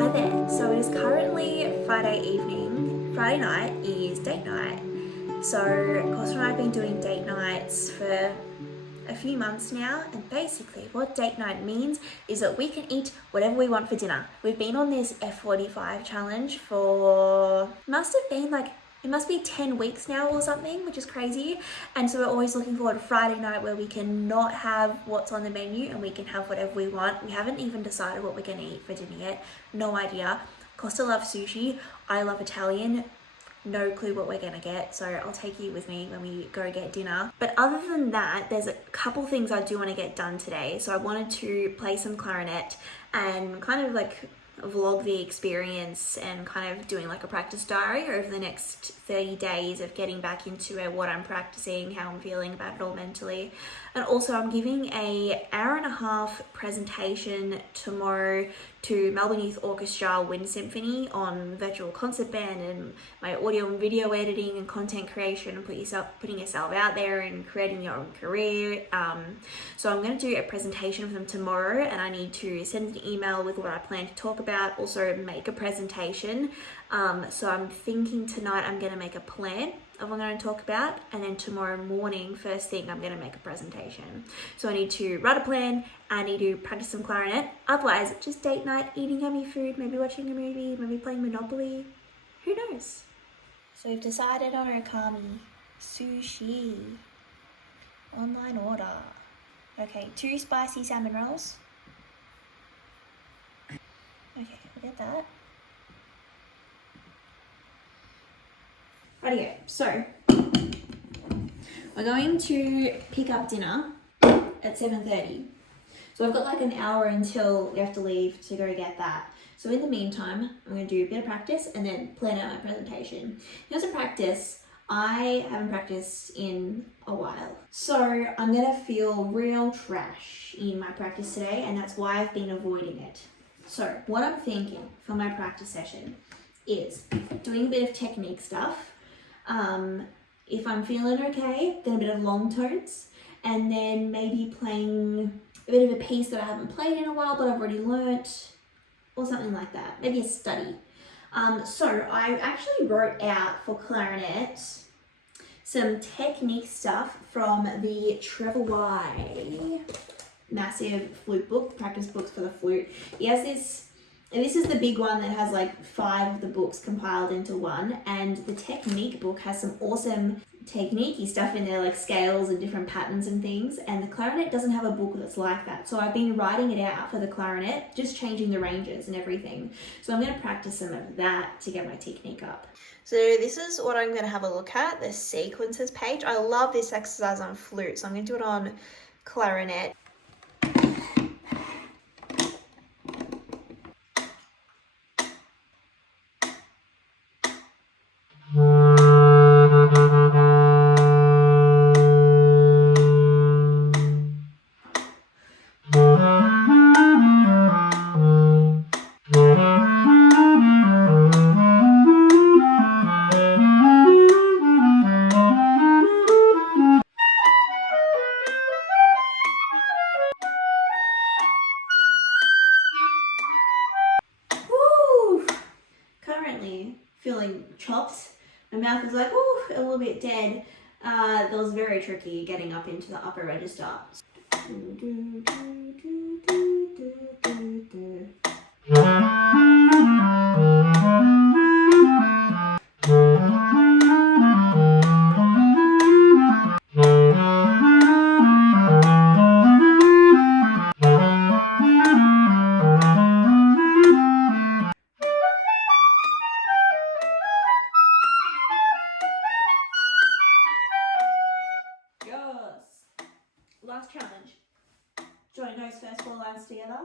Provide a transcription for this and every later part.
Hi there. So it is currently Friday evening. Friday night is date night. So Costa and I have been doing date nights for a few months now, and basically what date night means is that we can eat whatever we want for dinner. We've been on this F45 challenge for, it must be 10 weeks now or something, which is crazy. And so we're always looking forward to Friday night where we can not have what's on the menu and we can have whatever we want. We haven't even decided what we're going to eat for dinner yet. No idea. Costa loves sushi. I love Italian. No clue what we're gonna get, so I'll take you with me when we go get dinner. But other than that, there's a couple things I do want to get done today. So I wanted to play some clarinet and kind of like vlog the experience and kind of doing like a practice diary over the next 30 days of getting back into it, what I'm practicing, how I'm feeling about it all mentally. And also I'm giving a hour-and-a-half presentation tomorrow to Melbourne Youth Orchestra Wind Symphony on virtual concert band and my audio and video editing and content creation and putting yourself out there and creating your own career. So I'm going to do a presentation for them tomorrow, and I need to send an email with what I plan to talk about, also make a presentation. So I'm thinking tonight I'm going to make a plan of what I'm going to talk about, and then tomorrow morning, first thing, I'm going to make a presentation. So I need to write a plan, I need to practice some clarinet, otherwise just date night, eating yummy food, maybe watching a movie, maybe playing Monopoly, who knows? So we've decided on Okami, sushi, online order. Okay, 2 spicy salmon rolls. Okay, we'll get that. Rightio, so we're going to pick up dinner at 7:30. So I've got like an hour until we have to leave to go get that. So in the meantime, I'm going to do a bit of practice and then plan out my presentation. In terms of practice, I haven't practiced in a while. So I'm going to feel real trash in my practice today, and that's why I've been avoiding it. So what I'm thinking for my practice session is doing a bit of technique stuff. If I'm feeling okay, then a bit of long tones, and then maybe playing a bit of a piece that I haven't played in a while but I've already learnt, or something like that, maybe a study. So I actually wrote out for clarinet some technique stuff from the Trevor Y massive flute book, practice books for the flute. He has this, and this is the big one that has like 5 of the books compiled into one, and the technique book has some awesome technique-y stuff in there, like scales and different patterns and things, and the clarinet doesn't have a book that's like that. So I've been writing it out for the clarinet, just changing the ranges and everything. So I'm going to practice some of that to get my technique up. So this is what I'm going to have a look at, the sequences page. I love this exercise on flute, so I'm going to do it on clarinet. Currently feeling chopped. My mouth is like, ooh, a little bit dead. That was very tricky getting up into the upper register. Last challenge. Join those first 4 lines together.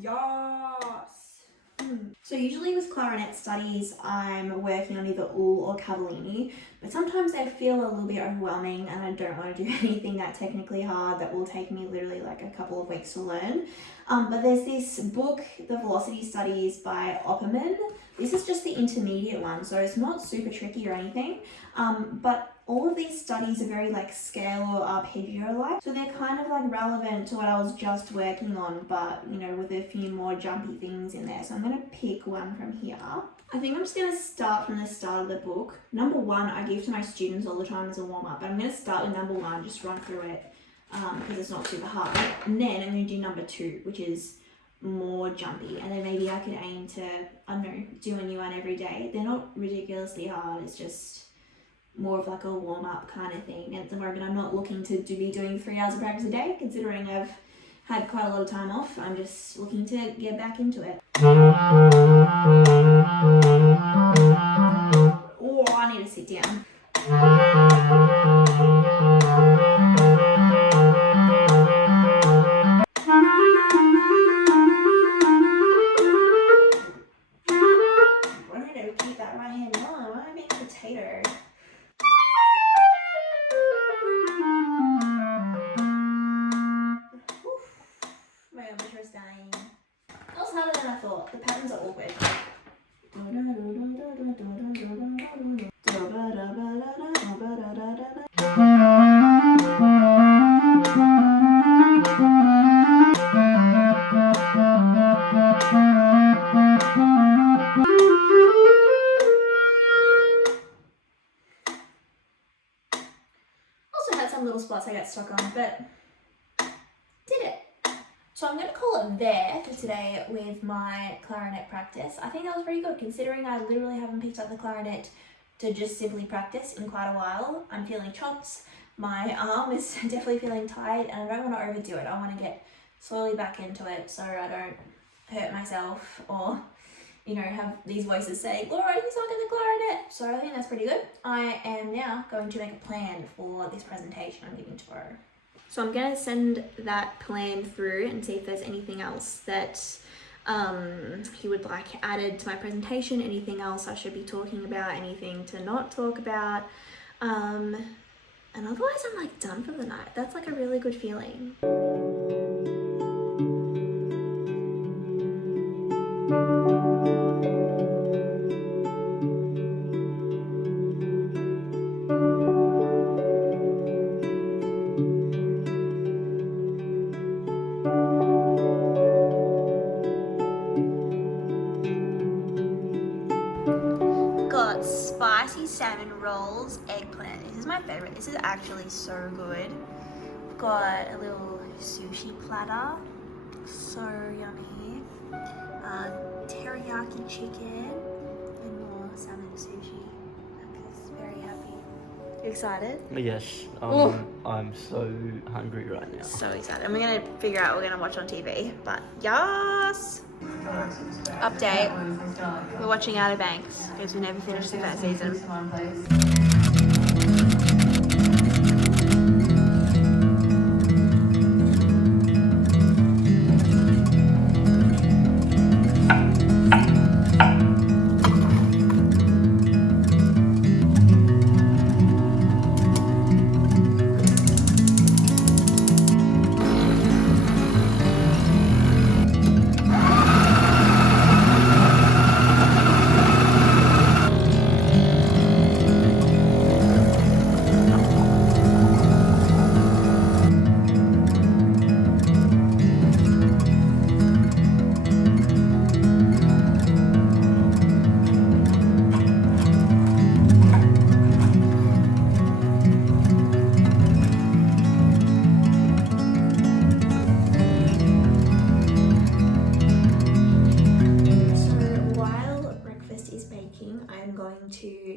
Yes! So usually with clarinet studies, I'm working on either oud or cavallini, but sometimes they feel a little bit overwhelming and I don't want to do anything that technically hard that will take me literally like a couple of weeks to learn. But there's this book, The Velocity Studies by Opperman, This is just the intermediate one, so it's not super tricky or anything. But all of these studies are very like scale or arpeggio like, so they're kind of like relevant to what I was just working on, but you know, with a few more jumpy things in there. So I'm gonna pick one from here. I think I'm just gonna start from the start of the book. Number one, I give to my students all the time as a warm up, but I'm gonna start with number one, just run through it because it's not super hard. And then I'm gonna do number two, which is more jumpy, and then maybe I could aim to, I don't know, do a new one every day. They're not ridiculously hard, it's just more of like a warm-up kind of thing. At the moment I'm not looking to be doing 3 hours of practice a day, considering I've had quite a lot of time off. I'm just looking to get back into it. Oh, I need to sit down. Keep that right hand on. Why am I being a potato? My amateur is dying. That was harder than I thought. The patterns are awkward. Little spots I got stuck on, but did it. So I'm going to call it there for today with my clarinet practice. I think that was pretty good considering I literally haven't picked up the clarinet to just simply practice in quite a while. I'm feeling chops, my arm is definitely feeling tight, and I don't want to overdo it. I want to get slowly back into it so I don't hurt myself or, you know, have these voices saying, Laura, you suck at the clarinet. So I think that's pretty good. I am now going to make a plan for this presentation I'm giving tomorrow. So I'm going to send that plan through and see if there's anything else that he would like added to my presentation, anything else I should be talking about, anything to not talk about. And otherwise I'm like done for the night. That's like a really good feeling. Got spicy salmon rolls, eggplant. This is my favorite. This is actually so good. Got a little sushi platter, so yummy. Teriyaki chicken and more salmon sushi. I'm just very happy. You excited? Yes, I'm so hungry right now. So excited. And we're gonna figure out what we're gonna watch on TV. But yes! Update. We're watching Outer Banks because we never finished the first season.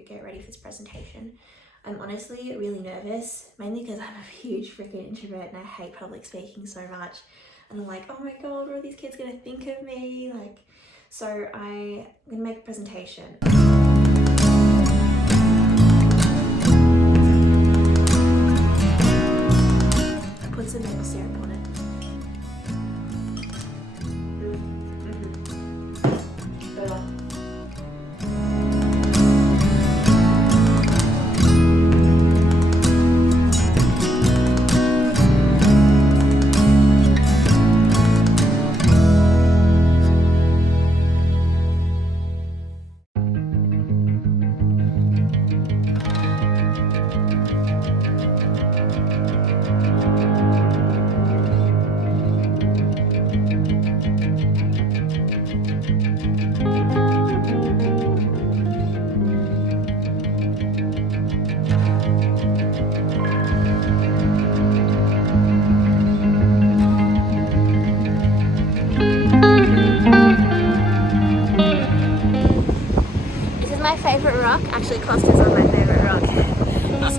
Get ready for this presentation. I'm honestly really nervous, mainly because I'm a huge freaking introvert and I hate public speaking so much. And I'm like, oh my god, what are these kids gonna think of me? Like, so I'm gonna make a presentation. I put some maple syrup on it.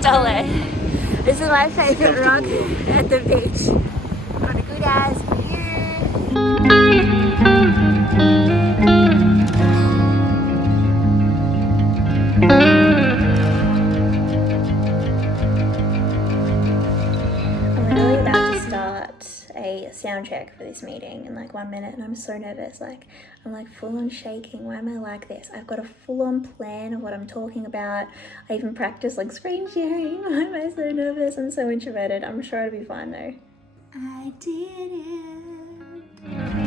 solid. This is my favourite rock at the beach. Got a good ass I'm literally about to start a sound check for this meeting in like 1 minute and I'm so nervous. Like I'm like full on shaking. Why am I like this? I've got a full on plan of what I'm talking about. I even practice like screen sharing. Why am I so nervous? I'm so introverted. I'm sure it'll be fine though. I did it.